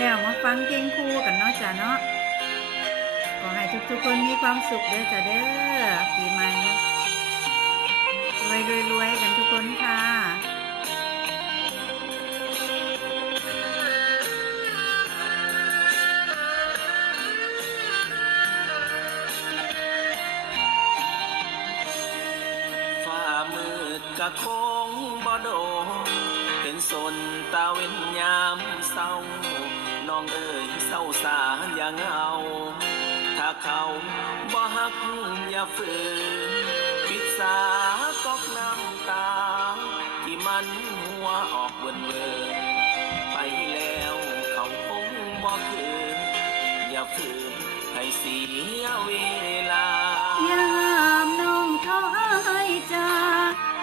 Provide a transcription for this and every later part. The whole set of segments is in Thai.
แล้วมาฟังเพลงคู่กันเนาะจ้ะเนาะขอให้ทุกๆคนมีความสุขเด้อจ้ะเด้อปีใหม่รวยกันทุกคนค่ะฟ้ามืดกะคงบ่โดเป็นสนตาเว้นยามเศร้าน้องเอ๋ยเศร้าสาอย่าเหงาถ้าเขาบ่ฮักอย่าฝืนปิดสากอกน้ำตาที่มันหัวออกเวินไปแล้วเขาคงบ่คืนอย่าฝืนให้เสียเวลายามน้องท้ออ้ายจ้า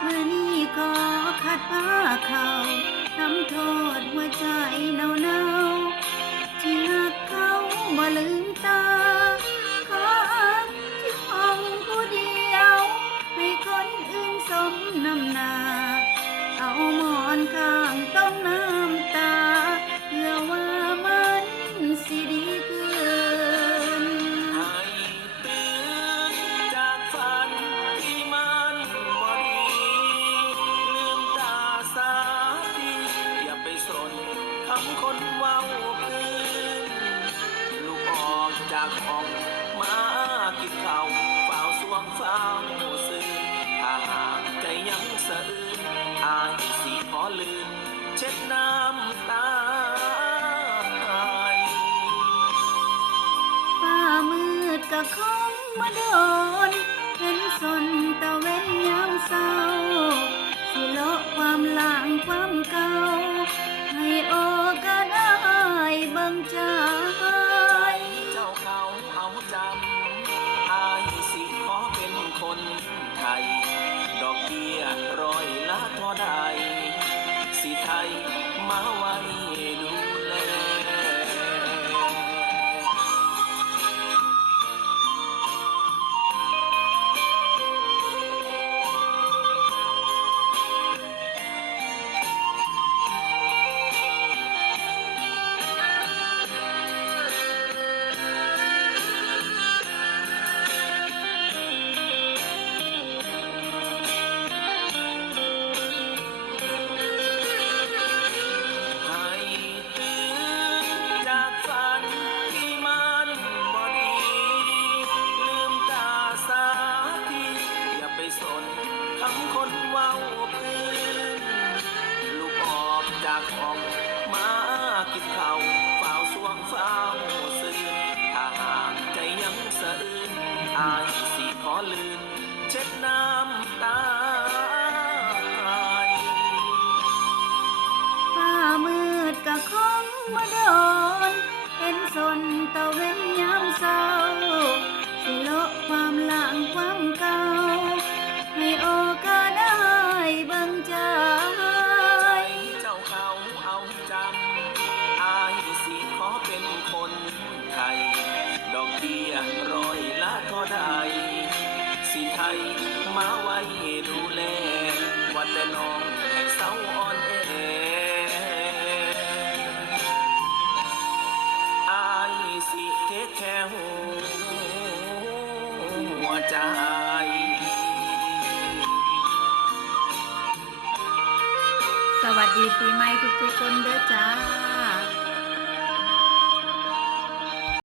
มื้อนี้ขอขัดผ้าเขาทำโทษหัวใจหนาวที่หักเขาบ่ลืมตาขออักที่ห้องผู้เดียวให้คนอื่นสมน้ำหน้าเอาหมอนข้างต้องน้ำตาเพื่อว่ามันสิดีขึ้นให้ตื่นจากฝันที่มันบ่ดีลืมตาสาทีอย่าไปสนคำคนเว้าคืนลูกออกจากห้องมากินข้าวเฝ้าสวงเฝ้าซื่อถ้าหากใจยังสะอื้นอายสิขอลืมเช็ดน้ำตาฟ้ามืดก็คงมาโดนเห็นสนตะเว้นยามเศร้าสิโลาะความหลังความเก่าให้โอกาสอ้ายเบิ่งใจเจ้าเขาเอาจำอายสิขอเป็นคนไทยดอกเบี้ยร้อยละเท่าใดสิไทยมาไว้ดูแลคำคนเว้าพื้นลูกออกจากห้องมากินข้าวเฝ้าสวงเฝ้าซื่อถ้าหากใจยังสะอื้นอายสิขอลืนเช็ดน้ำตาฟ้ามืดก็คงมาโดนเห็นสนตะเว้นยามเศร้าสิโลาะความหลังความเก่าให้โอกาสได้เบิ่งใจเจ้าเขาเอาจำอายสิขอเป็นคนไทยดอกเบี้ยร้อยละเท่าใดสิไทยมาไว้ดูแลว่าแต่น้องให้เศร้าอ่อนแออายสิเทคแค่หัวใจสวัสดีปีใหม่ทุกๆคนเด้อจ้า